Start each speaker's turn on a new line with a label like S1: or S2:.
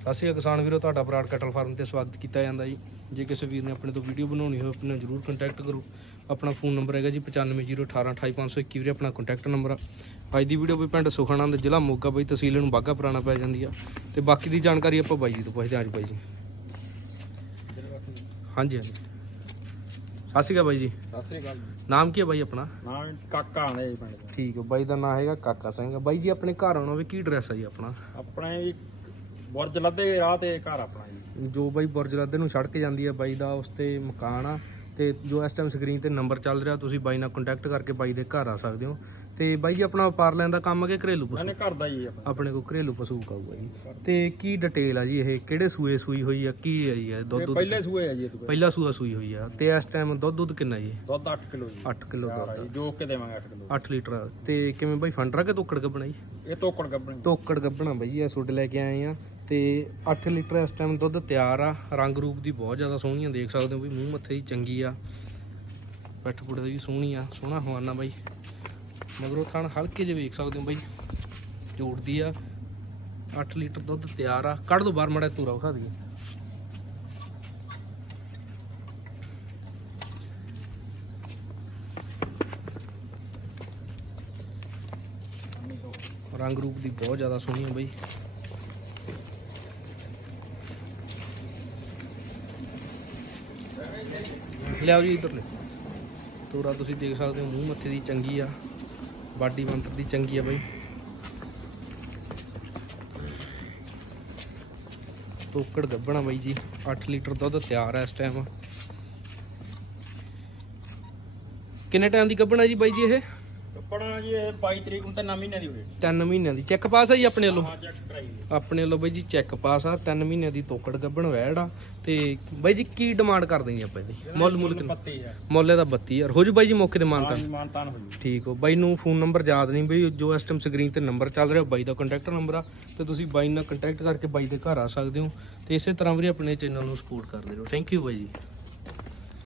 S1: ਸਤਿ ਸ਼੍ਰੀ ਅਕਾਲ ਕਿਸਾਨ ਵੀਰੋ ਤੁਹਾਡਾ ਬਰਾੜ ਕਟਲ ਫਾਰਮ ਤੇ ਸਵਾਗਤ ਕੀਤਾ ਜਾਂਦਾ ਜੀ। ਜੇ ਕਿਸੇ ਵੀਰ ਨੇ ਆਪਣੇ ਤੋਂ ਵੀਡੀਓ ਬਣਾਉਣੀ ਹੋਵੇ ਆਪਣੇ ਜਰੂਰ ਕੰਟੈਕਟ ਕਰੋ। ਆਪਣਾ ਫੋਨ ਨੰਬਰ ਹੈਗਾ ਜੀ 9501828521 ਵੀਰੇ ਆਪਣਾ ਕੰਟੈਕਟ ਨੰਬਰ ਆ। ਅੱਜ ਦੀ ਵੀਡੀਓ ਵੀ ਪਿੰਡ ਸੁਖਾਨੰਦ ਜ਼ਿਲ੍ਹਾ ਮੋਗਾ ਬਈ ਤਹਿਸੀਲ ਨੂੰ ਬਾਗਾ ਪੁਰਾਣਾ ਪੈ ਜਾਂਦੀ ਆ। ਤੇ ਬਾਕੀ ਦੀ ਜਾਣਕਾਰੀ ਆਪਾਂ ਬਾਈ ਜੀ ਤੋਂ ਪੁੱਛਦੇ ਹਾਂ ਅੱਜ ਬਾਈ ਜੀ। ਹਾਂਜੀ ਹਾਂਜੀ। ਸਤਿ ਸ਼੍ਰੀ ਅਕਾਲ ਬਾਈ ਜੀ।
S2: ਸਤਿ ਸ੍ਰੀ ਅਕਾਲ ਜੀ।
S1: ਨਾਮ ਕੀ ਹੈ ਬਾਈ ਆਪਣਾ?
S2: ਨਾਮ ਕਾਕਾ ਆਂਦੇ ਜੀ ਪਿੰਡ ਦਾ।
S1: ਠੀਕ ਹੈ ਬਾਈ ਦਾ ਨਾਮ ਹੈਗਾ ਕਾਕਾ ਸਿੰਘ। ਬਾਈ ਜੀ ਆਪਣੇ ਘਰ ਆਉਣਾ ਵੀ ਕੀ ਐਡਰੈਸ ਹੈ ਜੀ ਆਪਣਾ?
S2: ਆਪਣੇ ਵੀ ਬੁਰਜ ਲੱਦੇ ਰਾਹ ਤੇ ਘਰ ਆਪਣਾ ਜੀ।
S1: ਜੋ ਬਾਈ ਬੁਰਜ ਰਾਦੇ ਨੂੰ ਸੜਕ ਜਾਂਦੀ ਆ ਬਾਈ ਦਾ, ਉਸ ਤੇ ਮਕਾਨ ਆ। ਤੇ ਜੋ ਇਸ ਟਾਈਮ ਸਕਰੀਨ ਤੇ ਨੰਬਰ ਚੱਲ ਰਿਹਾ, ਤੁਸੀਂ ਬਾਈ ਨਾਲ ਕੰਟੈਕਟ ਕਰਕੇ ਬਾਈ ਦੇ ਘਰ ਆ ਸਕਦੇ ਹੋ। ਤੇ ਬਾਈ ਜੀ ਆਪਣਾ ਵਪਾਰ ਲੈਣ ਦਾ ਕੰਮ ਹੈ ਕਿ ਘਰੇਲੂ ਪਸ਼ੂ?
S2: ਮੈਨੇ ਘਰ ਦਾ ਜੀ ਆਪਣਾ।
S1: ਆਪਣੇ ਕੋਲ ਘਰੇਲੂ ਪਸ਼ੂ ਕਾਊਗਾ ਜੀ। ਤੇ ਕੀ ਡਿਟੇਲ ਆ ਜੀ ਇਹ? ਕਿਹੜੇ ਸੂਏ ਸੂਈ ਹੋਈ ਆ? ਕੀ ਹੈ ਜੀ ਇਹ ਦੁੱਧ ਦੁੱਧ
S2: ਪਹਿਲੇ ਸੂਏ ਆ ਜੀ ਇਹ ਤੋਂ
S1: ਪਹਿਲਾ। ਸੂਆ ਸੂਈ ਹੋਈ ਆ। ਤੇ ਇਸ ਟਾਈਮ ਦੁੱਧ ਦੁੱਧ ਕਿੰਨਾ ਜੀ?
S2: ਦੁੱਧ 8 ਕਿਲੋ ਜੀ।
S1: 8 ਕਿਲੋ
S2: ਆ
S1: ਦੁੱਧ।
S2: ਜੀ ਜੋ ਕੇ ਦੇਵਾਂਗੇ 8 ਕਿਲੋ।
S1: 8 ਲੀਟਰ। ਤੇ ਕਿਵੇਂ ਬਾਈ ਫੰਡਰਾ ਕੇ ਤੋਕੜ ਗੱਬਣਾ ਜੀ?
S2: ਇਹ ਤੋਕੜ ਗੱਬਣੀ
S1: ਤੋਕੜ ਗੱਬਣਾ ਬਈ ਇਹ ਸੁੱਡ ਲੈ ਕੇ ਆਏ ਆ। ਤੇ 8 ਲੀਟਰ ਇਸ ਟਾਈਮ ਦੁੱਧ ਤਿਆਰ ਆ। ਰੰਗ ਰੂਪ ਦੀ ਬਹੁਤ ਜ਼ਿਆਦਾ ਸੋਹਣੀ ਆ। ਦੇਖ ਸਕਦੇ ਹੋ ਵੀ ਮੂੰਹ ਮੱਥੇ ਦੀ ਚੰਗੀ ਆ। ਪਿੱਠ ਪੁੱਠ ਦੀ ਵੀ ਸੋਹਣੀ ਆ। ਸੋਹਣਾ ਹਵਾਨਾ ਬਾਈ। ਮਗਰੋਂ ਥਣ ਹਲਕੇ ਜਿਹੇ ਵੇਖ ਸਕਦੇ ਹੋ ਬਾਈ। ਜੋੜਦੀ ਆ। 8 ਲੀਟਰ ਦੁੱਧ ਤਿਆਰ ਆ। ਕੱਢ ਦੋ ਬਾਹਰ ਮੜਾ ਤੂਰਾ ਵਿਖਾ ਦਈਏ। ਰੰਗ ਰੂਪ ਦੀ ਬਹੁਤ ਜ਼ਿਆਦਾ ਸੋਹਣੀ ਆ ਬਾਈ। ਲਿਆਓ ਜੀ ਇਧਰ ਲੈ। ਤੋਰਾ ਤੁਸੀਂ ਦੇਖ ਸਕਦੇ ਹੋ, ਮੂੰਹ ਮੱਥੇ ਦੀ ਚੰਗੀ ਆ। ਬਾਡੀ ਮੰਤਰ ਦੀ ਚੰਗੀ ਆ ਬਾਈ। ਤੋਕੜ ਗੱਬਣਾ ਬਾਈ ਜੀ 8 ਲੀਟਰ ਦੁੱਧ ਤਿਆਰ ਆ ਇਸ ਟਾਈਮ ਕਿੰਨੇ ਟਾਈਮ ਦੀ ਗੱਬਣਾ ਜੀ ਬਾਈ ਜੀ ਇਹ?
S2: ਕੱਪੜਾ ਜੀ ਇਹ 22 ਤਰੀਕ ਨੂੰ ਤਾਂ 9 ਮਹੀਨੇ ਦੀ ਹੋਈ।
S1: 3 ਮਹੀਨਿਆਂ ਦੀ। ਚੈੱਕ ਪਾਸ ਆ ਜੀ ਆਪਣੇ ਵੱਲੋਂ?
S2: ਹਾਂ ਚੈੱਕ ਕਰਾਈ ਜੀ।
S1: ਆਪਣੇ ਵੱਲੋਂ ਬਾਈ ਜੀ ਚੈੱਕ ਪਾਸ ਆ 3 ਮਹੀਨਿਆਂ ਦੀ ਤੋਕੜ ਗੱਬਣ ਵੈੜ ਆ। ਤੇ ਬਾਈ ਜੀ ਕੀ ਡਿਮਾਂਡ ਕਰਦੇ ਜੀ ਆਪਾਂ ਇਹਦੀ? ਮੁੱਲ ਮੁੱਲ ਕਿੰਨਾ
S2: ਪੱਤੀ ਹੈ
S1: ਮੁੱਲ ਇਹਦਾ 32000 ਹੋ ਜੂ ਬਾਈ ਜੀ ਮੌਕੇ ਤੇ ਮਾਨਤਾ
S2: ਹਾਂ ਮਾਨਤਾਨ
S1: ਠੀਕ ਹੋ। ਬਾਈ ਨੂੰ ਫੋਨ ਨੰਬਰ ਯਾਦ ਨਹੀਂ ਬਈ ਜੋ ਇਸ ਟਾਈਮ ਸਕਰੀਨ ਤੇ ਨੰਬਰ ਚੱਲ ਰਿਹਾ ਬਾਈ ਦਾ ਕੰਟੈਕਟ ਨੰਬਰ ਆ। ਤੇ ਤੁਸੀਂ ਬਾਈ ਨਾਲ ਕੰਟੈਕਟ ਕਰਕੇ ਬਾਈ ਦੇ ਘਰ ਆ ਸਕਦੇ ਹੋ। ਤੇ ਇਸੇ ਤਰ੍ਹਾਂ ਵੀ ਆਪਣੇ ਚੈਨਲ ਨੂੰ ਸਪੋਰਟ ਕਰਦੇ ਰਹੋ। ਥੈਂਕ ਯੂ ਬਾਈ ਜੀ।